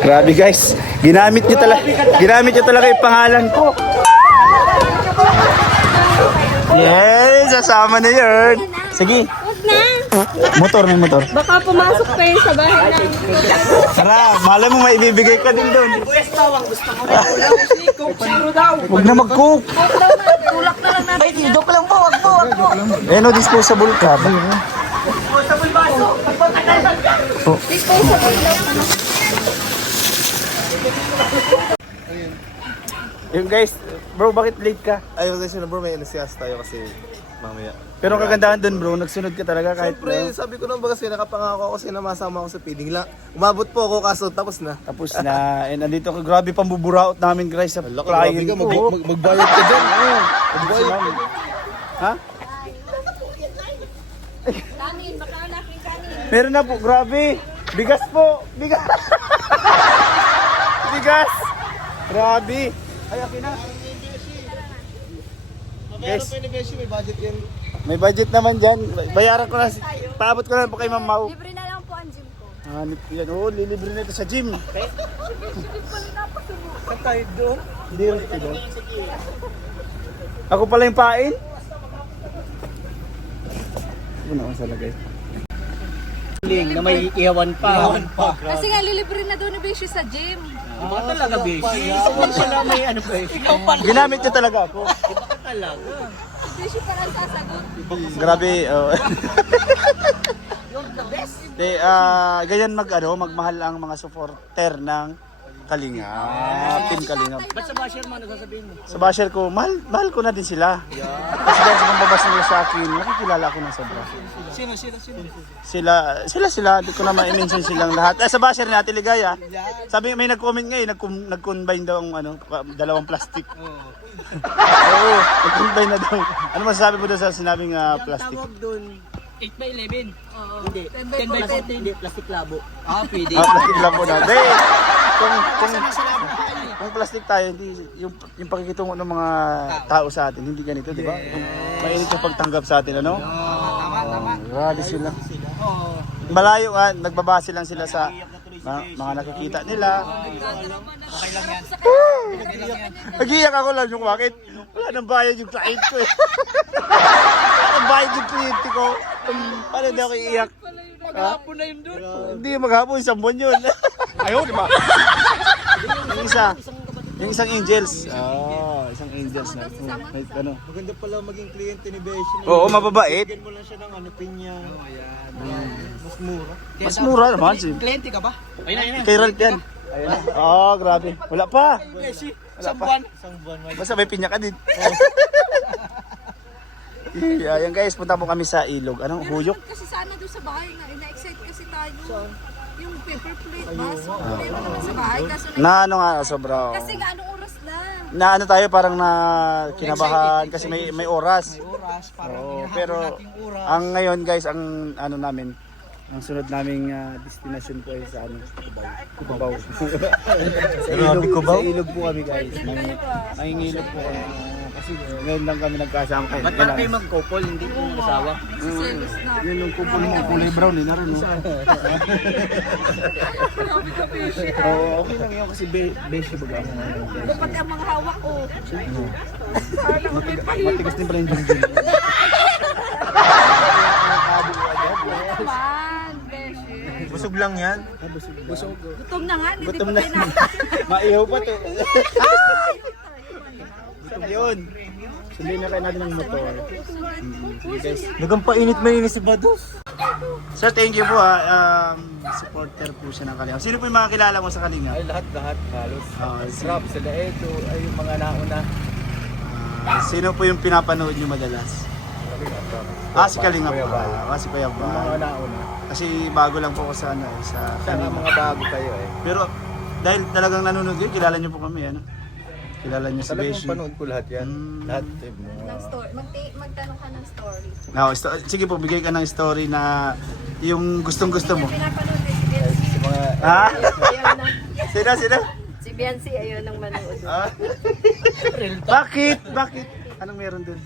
Grabe guys, ginamit niyo talaga yung pangalan ko. Yes, sasama na yun. Sige. Motor, may motor. Baka pumasok kayo sa bahay namin. Tara, malay mo may ibibigay ka din doon. Huwag na mag-cook. Tulak na lang natin. Ay, joke lang po, wag po. Eh no, disposable ka. Disposable baso. Yung guys, bro, bakit late ka? Ayun kasi na bro, may NCS tayo kasi mamaya. Pero ang kagandahan doon bro, nagsunod ka talaga kahit Siyempre, sabi ko naman kasi nakapangako ako kasi na masama ako sa feeding lang. Umabot po ako kaso tapos na. tapos na. And andito ka, grabe pang buburaot namin guys sa Grabe client ka, ko. magbayad ka dyan. Magbayad ka. Ha? Kanin, baka hanapin kanin. Meron na po, grabe. Bigas po, bigas. Bigas. Grabe. Ay, akin na. Guys, pa ni Beshi, may budget yan. May budget naman dyan. Bayaran ko na, paabot ko na po kay Ma'am Mau. Libre na lang po ang gym ko. Hanip yan. Oo, lilibre na ito sa gym. Saan tayo doon? Hindi rin ito doon. Ako pala yung pain? Ano na sa lagay? Na may ihawan pa. Kasi nga lilibre na doon ni Beshi sa gym. Baka talaga, Beshi. Huwag sila may ano pa eh. Ikaw pala. Ginamit niya talaga ako. Baka talaga. Si Beshi parang sasagot. Grabe. Oh. Ganyan magmahal ang mga supporter ng Kalinga. Team Kalinga. Ba't sa basher mo, nasasabihin mo? Sa basher ko, mahal ko na din sila. Kasi dahil sa pambabas nila sa akin, nakikilala ko ng sobra. Sino? Sila, di ko na ma-mention silang lahat. Sa basher ni Ate Ligaya, sabi may nag-comment ngayon, nag-combine daw ang dalawang plastic. Oo, nag-combine na daw. Ano masasabi mo doon sa sinabing plastic? Tawag doon, 8x11. Oo. Hindi, 10x40, hindi, plastic labo. Ah, pwede. Plastic lang po na. Hindi, kung plastic tayo, hindi, yung pakikitungo ng mga tao sa atin, hindi ganito, di ba? Mainit yung pagtanggap sa atin, ano? Tama. Grabe sila. Malayo nga, nagbabase lang sila sa mga nakikita nila. Nag-iyak ako lang yung bakit? Wala nang bayad yung client ko eh. Wala nang bayad yung client ko. Paano hindi ako iiyak? Maghapon na yun doon. Hindi, maghapon, isang buwan yun. Ayaw, di ba? Yung isang Angels. Isang Angels na. Ano? Maganda pala maging kliyente ni Beshi. Oo, mababait. Bigyan mo lang siya ng pinya. Mas mura. Mas mura naman siya. Kliyente ka ba? Ayun na. Kay Ralph yan. Grabe. Wala pa. Beshi, isang buwan. Basta may pinya ka din. Ayan guys, punta po kami sa ilog. Anong huyok? Kasi sana doon sa bahay nga, ina-excite kasi tayo. Yung paper plate, baso. Meron naman sa bahay. Kaso Na ano nga, sobra. Kasi nga anong oras lang. Na ano tayo, parang na kinabahan kasi may oras. Oras, parang Oo, pero ang ngayon guys, ang ano namin, ang sunod naming destination po ay sa ano, Cubao. Sa ilog po kami guys. May ilog po kami. Kasi ngayon lang kami nagkasama kayo. Ba't parang kayo mag-couple, hindi po asawa? Selos na. Yun yung kupon mo, kulay brown din na rin. Oo, okay lang yun kasi beshi baga ako ngayon. Pati ang mga hawak ko. Parang may pahiba. Matigas din pala yung junjun. Naman, Beshi. Busog lang yan. Busog. Gutom na nga, hindi Gutom pa na. kayo na. Maihaw pa to. Gutom yun. Sundin na kayo natin ng motor. Guys. Nagang painit mainit si Bados. Sir, thank you po supporter po siya ng Kalinga. Sino po yung mga kilala mo sa Kalinga? Ay lahat halos. Si Rob, sila Edo, ay yung mga nauna. sino po yung pinapanood nyo madalas? Si Kalinga po. Si Kuya Mga Bal. nauna. Kasi bago lang po ako sa Sa Kalinga. mga bago kayo eh. Pero dahil talagang nanonood kayo, kilala nyo po kami, ano? Kilala nyo si Talagang Beshi. panood ko lahat yan. Lahat. Ng story. Magtanong ka ng story. Sige po, bigay ka ng story na yung gustong-gusto mo. Pinapanood ni si Biancy. Si mga Ha? Ayaw na. Sino? Si Biancy ayaw nang manood. Ah? Bakit? Anong meron dun?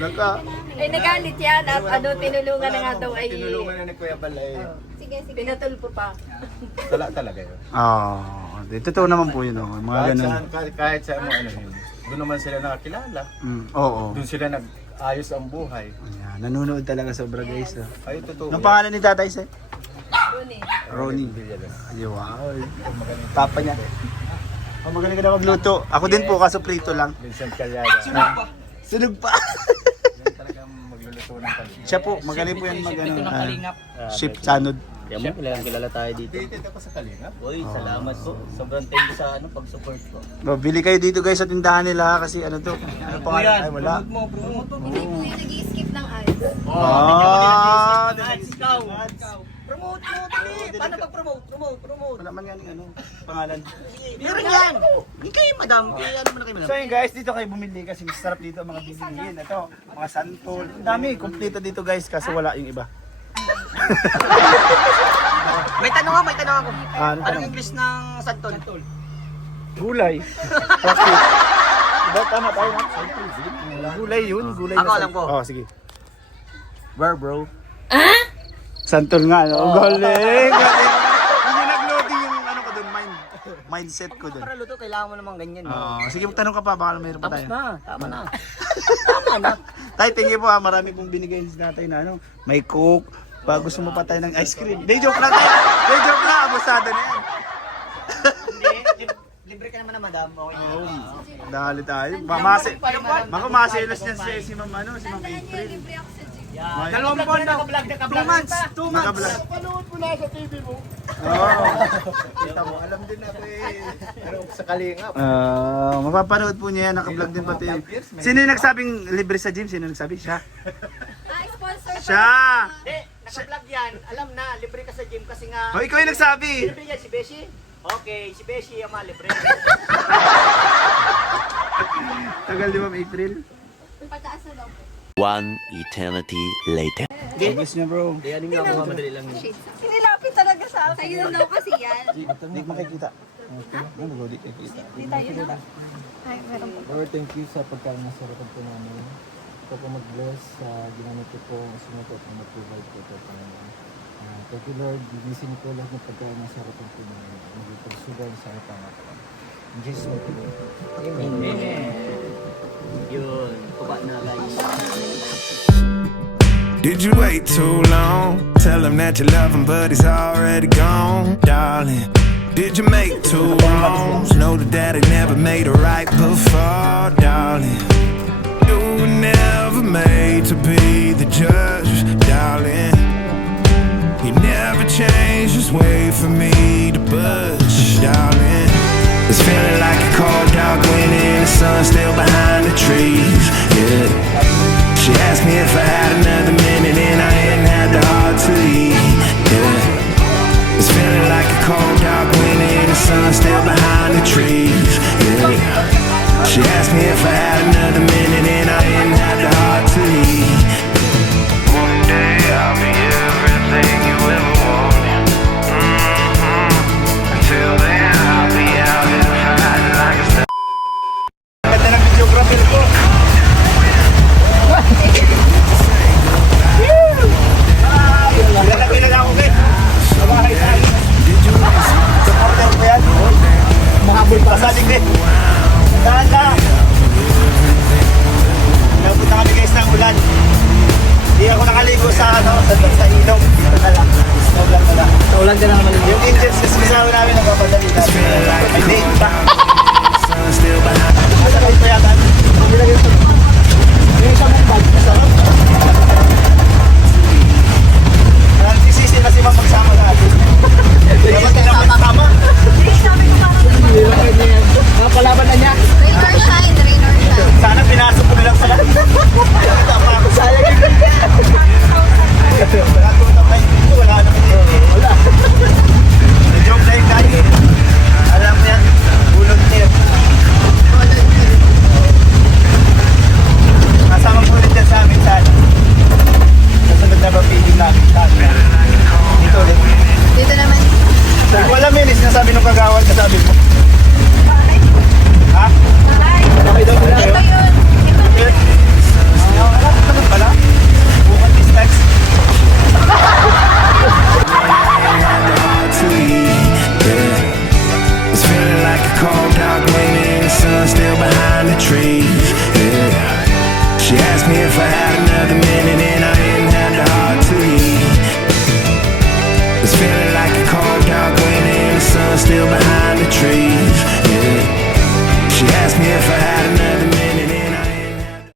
Naka. Eh, nagalit yan at ano, tinulungan na nga daw ay... Tinulungan na ni Kuya Balay. Sige. Pinatulpo pa. Tala talaga yun. Totoo naman po yun. Oh. Mga Kahit ganun. saan, kahit sa ano yun. Doon naman sila nakakilala. Oo. Doon sila nag-ayos ang buhay. Ayan, nanonood talaga sobra guys. Oh. Ay, totoo. Anong pangalan ni Tatay Sir? Ronnie. Ronnie. Ay, wow. Papa niya. Magaling ka na magluto. Ako din po, kaso prito lang. Vincent Calyada. Sunog pa. Yan talagang magluluto ng kalingap. Siya po, magaling po yan mag Ito ng kalingap. ship sanod. Yan mo, kilala tayo dito. Dito ka sa kalingap. Uy, salamat po. Sobrang thank you sa pag-support ko. Bili kayo dito guys sa tindahan nila kasi ano to. Ano pangalan? Ay, wala. Promote mo. Hindi po yung nag-skip ng ads. Ikaw. Promote mo, dali. Paano pag-promote? Promote. Wala man yan yung ano, pangalan. Meron yan. Hindi kayo, madam. Kaya ano mo na kayo, madam? So yun guys, dito kayo bumili kasi masarap dito ang mga bibilihin. Ito, mga santol. Ang dami, kompleto dito guys kaso wala yung iba. May tanong ako. Ano Anong tanong? English ng santol? Gulay. Plastic. Diba tama tayo na? Gulay yun, gulay. Ako, alam ko. Oh, sige. Where bro? Santol nga, no? Galing! Hindi nag-loading yung ano ko doon, mindset ko doon. Para luto, kailangan mo namang ganyan. Sige, magtanong ka pa, baka mayroon pa Tapos tayo. na. Tama na. Tay, thank you po ha. Marami pong binigay si tatay na ano. May coke. Pag gusto mo pa tayo ng ice cream. Day joke lang tayo. Day joke lang. Abusado na yan. Hindi. Libre ka naman na, madam. Okay na. Dali tayo. Masilos niyan si Ma'am ano, si Ma'am Tandaan niyo, April. libre ako sa gym. Dalawang buwan na naka-vlog. 2 months. 2 months. Nakablog. Panood mo na sa TV mo. Oo. Kita mo, alam din ako eh. Pero sa kalingap. Mapapanood po niya yan. Naka-vlog din pati yun. Sino yung nagsabing libre sa gym? Sino nagsabi? Siya. Sponsor pa. Siya! Hindi, naka-vlog yan. Alam na, libre ka sa gym kasi nga... Oh, ikaw yung nagsabi. Libre yan si Beshi? Okay, si Beshi ang libre. Tagal di Ma'am April. Pataas na daw. One eternity later. Guess niya bro. Hindi, ano nga ako, madali lang. Sinilapit talaga sa akin. Sa'yo na daw kasi yan. Hindi makikita. Ano ba? Di makikita. Ay, meron pa. Lord, thank you sa pagkain na sarapan po namin. Ito po mag-bless sa ginamit ko po, sumutot na mag-provide po ito po namin. Thank you Lord, ginising po lahat ng pagkain na sarapan po namin. Hindi po sugar sa aking pangako. In Jesus' name. Amen. Yun, kuba na guys. Did you wait too long? Tell him that you love him, but he's already gone, darling. Did you make two wrongs? Know that daddy never made a right before, darling. You were never made to be the judge, darling. He never changed his way for me to budge, darling. It's feeling like a cold dark wind and the sun still behind the trees, yeah. She asked me if I had another minute and I hadn't had the heart to leave, yeah. It's feeling like a cold dark wind and the sun still behind the trees, yeah. She asked me if I had another minute and I hadn't had the heart to leave. One day I'll be everything you ever wanted. Until then I'll be out here fighting like a star. Ganda ng videographer ko. Lalagay na ako guys. Mabahay tayo. Supporter ko yan. Mahabol pa sa digre. Dahan na. Napunta kami guys ng ulan. Hindi ako nakaligo sa ilog. Dito na lang. Sobrang na lang. Ulan ka na naman. Yung angels kasi kasama namin nagpapadali namin. Ay, di. Sun still behind. Asa kayo pa yata? Yung isang mong bag. Masarap. Nagsisisi na si Ma'am magsama na natin. Dapat din naman tama. Nakapalaban na niya. Rain or shine, rain or shine. Sana pinasok ko na lang pala. Tama ako. Sayang yun. Wala ko na tayo dito. Wala naman yun. Wala. Na-joke na yung dati. Alam mo yan. Volunteer. Kasama po rin dyan sa amin sana. Kasunod na ba feeding namin? Dito ulit. Dito naman. Hindi ko alam yun. Sinasabi nung kagawad. Kasabi mo. Ha? Ito yun. sun still behind the trees. Yeah. She asked me if I had another minute and I didn't have the heart to leave. It's feeling like a cold dark winter and the sun still behind the trees.